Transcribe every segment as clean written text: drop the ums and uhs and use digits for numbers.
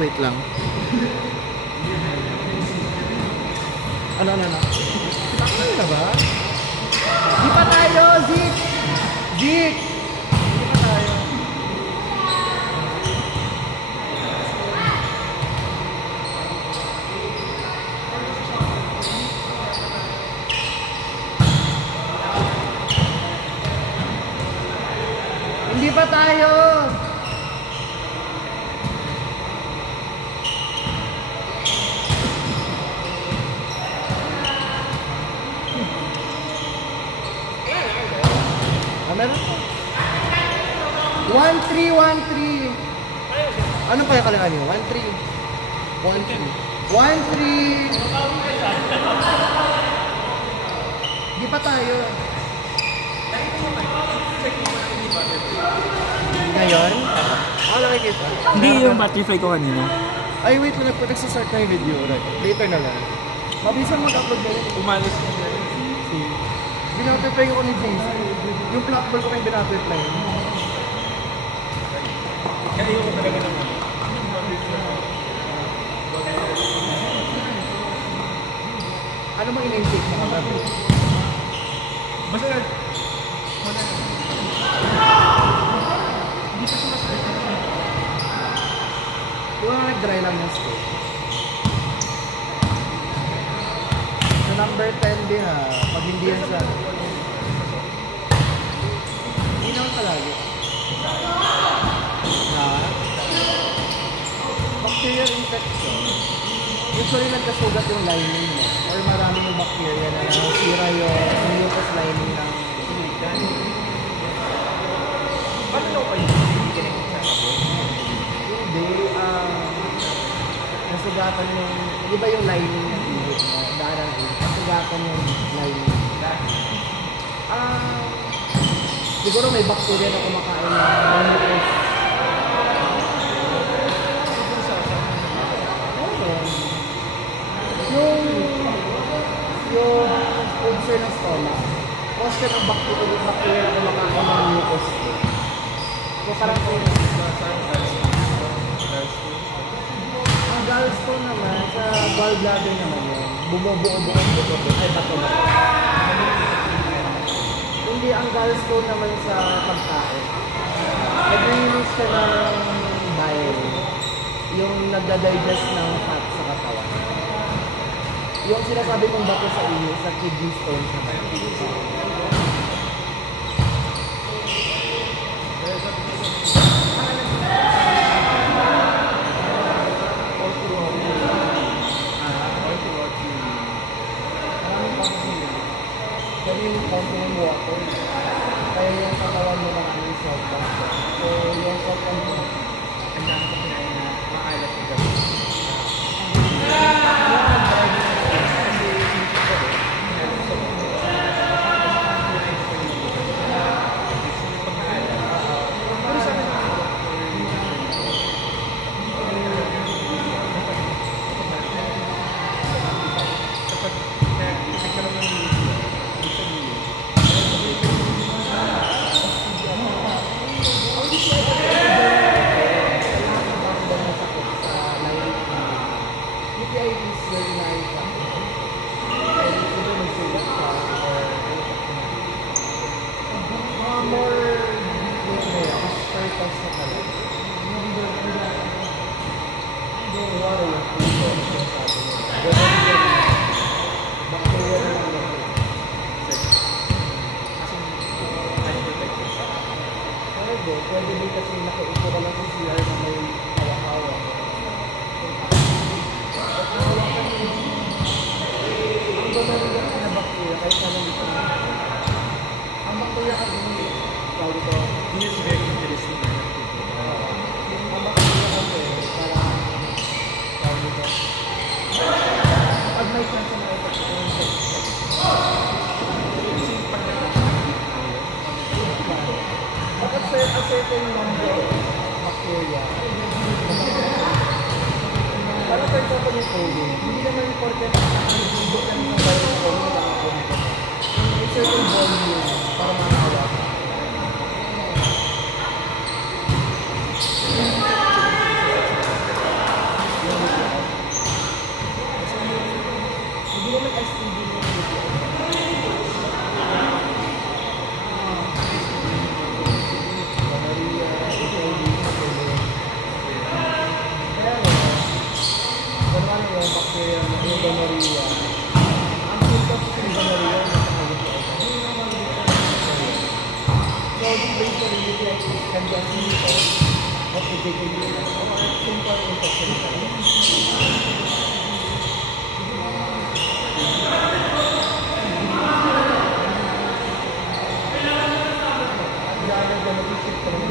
wait lang. Ano? Bakit na ba? Di pa tayo, Zik! Zik! Di pa tayo. Hindi pa tayo! Meron po. 1313. Ano pa yung kalangan nyo? 13. 13. Di pa tayo. Ngayon? Nakikita. Hindi yung butterfly ko kanina. Ay, wait lang. Nagsasart na yung video. Later na lang. Mabilisan mag-upload na rin. Umalis na rin. Binotify ko ni JC. Yung platform ko may binotify. Kaya ko talaga naman. Ano bang in-intake mo ka? Basta na. Yung mga nag-dry lang yung scope. Sa number 10 din ha, pag hindi yan sa... Hindi naman palagi. Na? Bacterial infection. Usually nagkasugat yung lining mo. Or maraming yung bacteria na nasira yung mucus lining ng siligan. Paano na kayo? Hindi ka nagsasabi? Hindi, nasugatan yung... Di ba yung lining ng ihip mo? Daanan ko. Nasugatan yung lining. Siguro may bacteria na kumakain ng mucus. Yung ulcer ng stomach, cause ng bacteria na kumakain ng mucus. So parang ang gallstone naman, sa gallbladder naman yun, bumubuo-buo ay bato na. Hindi, ang gallstone naman sa pagkain. Nag-release siya ng bile, yung nagda-digest ng fat sa katawan. Yung sinasabi kong bato sa iyo, sa kidney stone sa bile. Yung konting water, kaya yung katawan mo lang ang salt. So, yung salt ang ang dami ko kinain na makalat ko gawin. Pwede din kasi nakaupo ka lang sa CR na may hawa-hawa. Ang gano'n na bacteria, kahit na lang ito. Ang bacteria kasi, tawag ito, this is very interesting. Ang bacteria kasi, parang, tawag ito, pag may chance na ito, a certain number of bacteria big simple infection talaga. Gano'n ka mag-isip ka naman.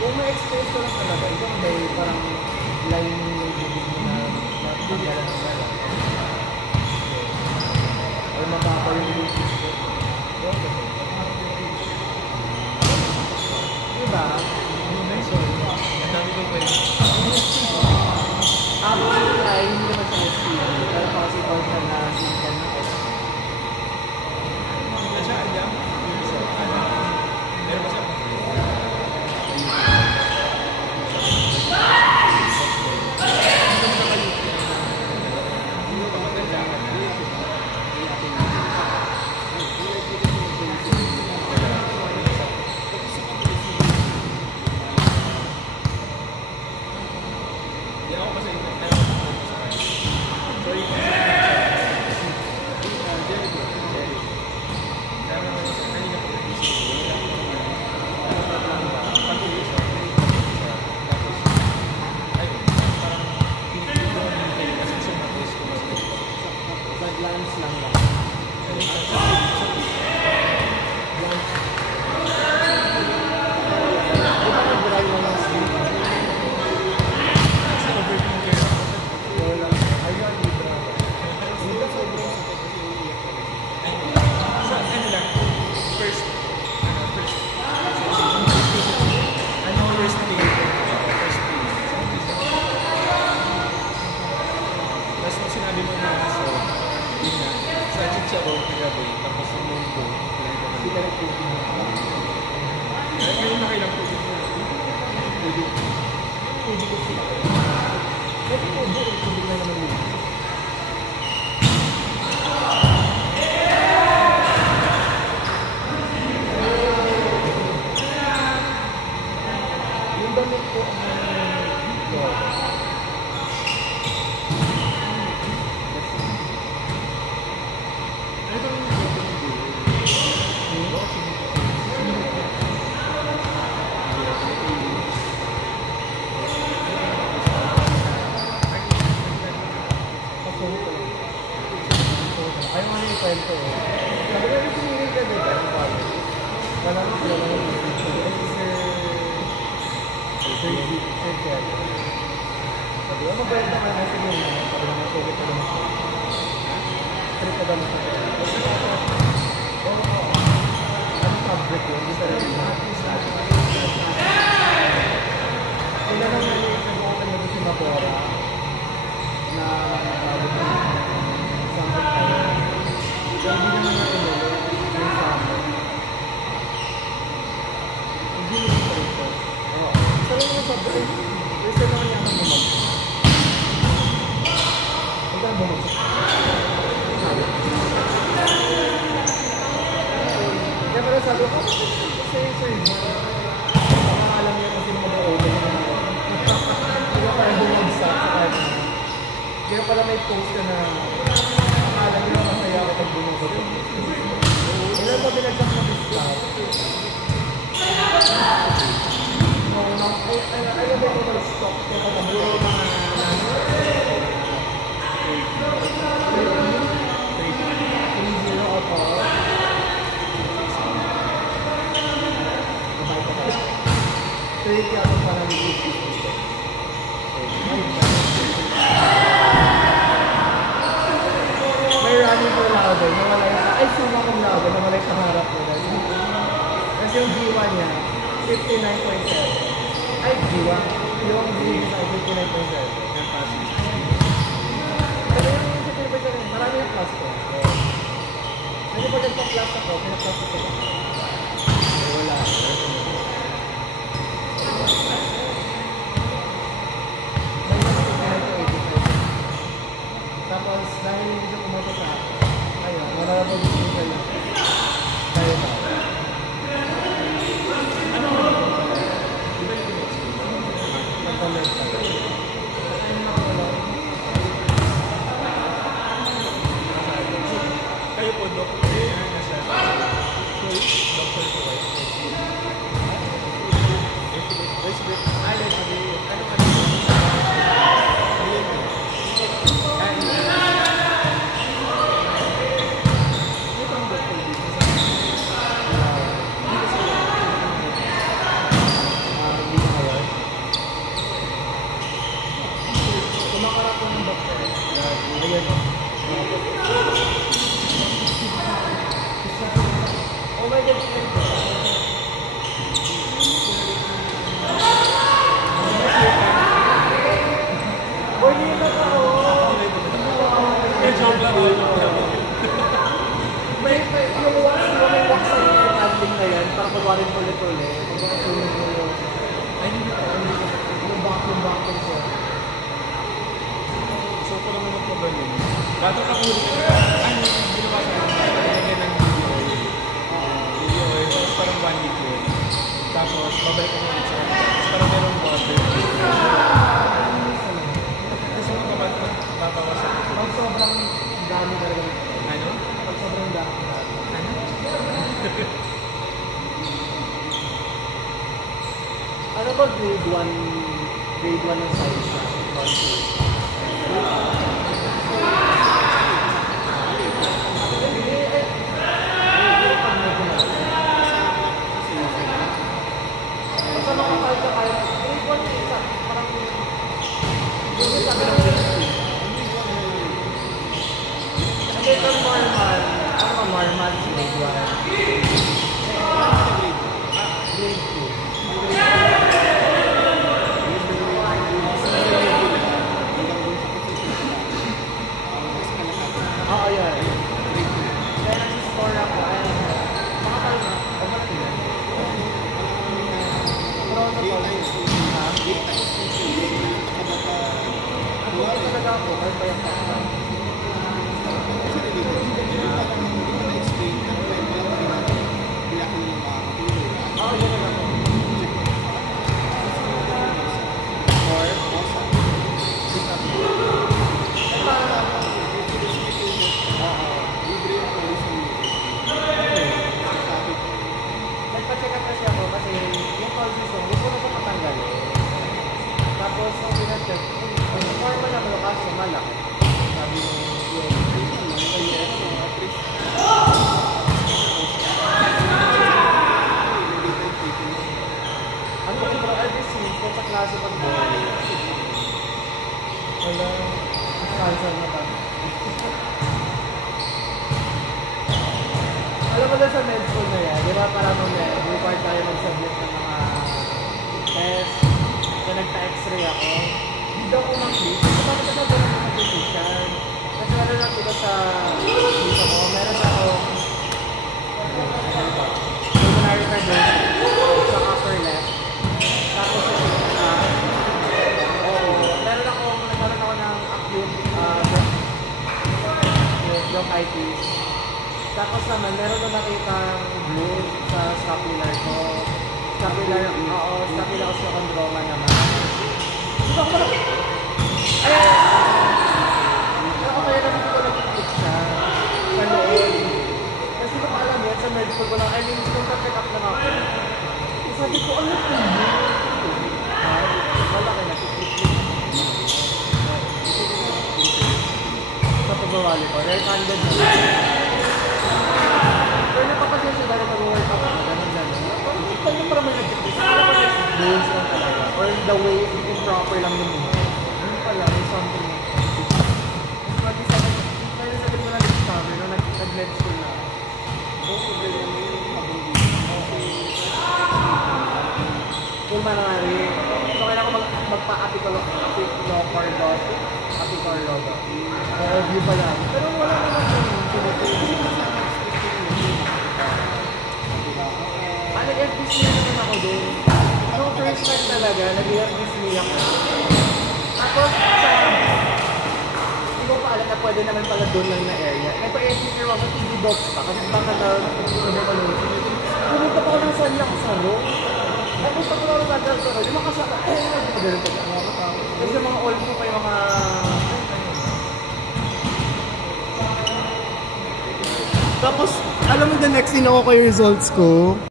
Kung ma-expose ko lang talaga, isang may parang lining yung bibig mo na nagdala ng gala. Or mababa yung bibig ko. Yun kasi. Diba? Yung mention, ang dami kong pwede. Actually, ay hindi naman siya SPM. Pero possible ka na simple na S. Hindi siya alam. Meron ba siya? Lance lang lang. Dry lang ang sleep. Kasi overthinker. Wala. Ayun, Libra. Libra sobrang sakit kasi umiiyak ko. Sa ano lang, first day. Tapos nung sinabi mo na so, yun nga, sa chicharo, kagabi, tapos yung mundo, Hindi ka nag-tubig. ngayon na kailang po yun. Tubig. Tubig ko sila. Pwede mo doon, tubig na naman yun. Yung damit ko ang logo. Ano bang yung logo ng dulo? Ayaw nga na yung kwento eh. Sabi ko yung sinigil ka dito. Wala mo sila lang yung Sir Ted. Sabi ko, mabait na ka na sa yun. Sabi ko, masugit ka naman siya. Trip ka naman siya. Ano subject yun? Hindi sa rin yun. Tinanong na niya yung sabukan niya si Mapora na nakabot na sample tayo. So, hindi naman na inulit yung sample. Hindi naman sa ito. Oo. So, lang naman sabi, reason naman niya ang bumag. Huwag ang bumag. Sabi. Kaya pala sabi ko, sir, baka alam niya kung sino mag-o-open na naman. Hindi ka parang bumagsak sa kahit na. Hindi ka pala may post ka na akala nila masaya ako pag bumagsak. Wala ba binagsak na discount? Ayaw ba yung mga stock kaya patablo mga nasa 3-0 ako. Mabay pa tayo. 30 ako parang nag-isip. May running for louder, nawala yung, ay suma kong louder, nawala yung kaharap nila. Kasi yung G1 niya, 59.7. Ay, G1. Yung G1 sa 59.7. Pero yung 59.7, marami yung plus ko. Kasi pag nagpa-plus ako, pinag-plus ko ba? Wala. May 59.85. ako dito sa'yo. Kaya na. Ano mo na kung pala? Di ba yung pinag-explain? Nagpalit ka. Ayun na wala. Kayo po, doktor, nasa doctor po kayo. Kumakarap ko ng doktor. Ayan o. Oh my God, boy, hindi na ako. Joke lang ako. Yung wax sa yung handling na yan, para pagwarin ulit-ulit. Pagkakasunin mo yung... Ay, hindi ko. Yung vacuum ko. So, kung naman po ganun, bago ka huli ka na, ano yung ginawa sa mga nilagyan ng video oil. Video oil, tapos parang 1 week yun. Tapos, babalik ka na ulit sa kanila. Tapos parang merong water. Gusto mo mabawasan ito. Pag sobrang dami talaga. Ano? Pag sobrang dami. Ano? Ano ba grade 1 ng science na? Basta makakal ka kaya. Grade 1 na isa. Parang yung sabi ng grade 2. Hindi ito normal. Ano ka normal si grade 1? Grade 2. Oo, yun. Kaya nag-score ako. Makakal na. O malaki na. Pero ano to? Ha? Ako talaga ako. Ay, payak pa ako. Oo, yun lang ako. Or? Ay, parang nagpa-check up kasi ako kasi yung call season, gusto ko na ito matanggalin. Tapos, nung pinacheck, normal naman yung kaso, malaki. Sabi nung ano ko bro, every since kung sa klase pag boy, wala, cancer na ba? Alam mo na sa med school na yan, di ba parang required tayo mag-submit ng mga test. So nagpa-x-ray ako. Hindi daw ako mag-click. Kasi bakit ako gano'n ng physician? Kasi meron lang dito sa dito ko, meron ako pulmonary fibrosis sa upper left. Tapos sa meron ako ng acute bronchitis. Tapos naman, meron na nakitang blood sa scapular ko. Scapular osteochondroma naman. Diba ako parang... Ako kaya naman ko nag-click siya sa loob. Kasi ko alam yan, sa medical ko lang, I mean, kung ka-check up lang ako. Sabi ko, ano po yun? Wala kayo nag-click. Sa pagbawali ko, right-handed na. Pero napapansin siya dahil mag-workout ako, gano'n. Parang parang may nag-click. Goals lang talaga. Or the way improper lang yung mga. Ano pala, may something. Pati sa akin, kaya sabi ko na discover nung nag-med school na. Pulmonary. So kailangan ko magpa-apicorlodo. Review pa lang. Pero wala naman yung nag-FBC naman ako doon. Nung first time talaga, nag-FBC ako. Tapos, hindi ko pa alam na pwede naman pala doon lang na area. Ito tier 1 ng TV box pa. Kasi baka na pumunta pa ako ng saan lang sa room. Ay, kung pag wala tagal sa room, yung mga kasama, hindi pa ganun pa. Kasi yung mga all po pa yung mga... Tapos, alam mo the next thing ako kay results ko,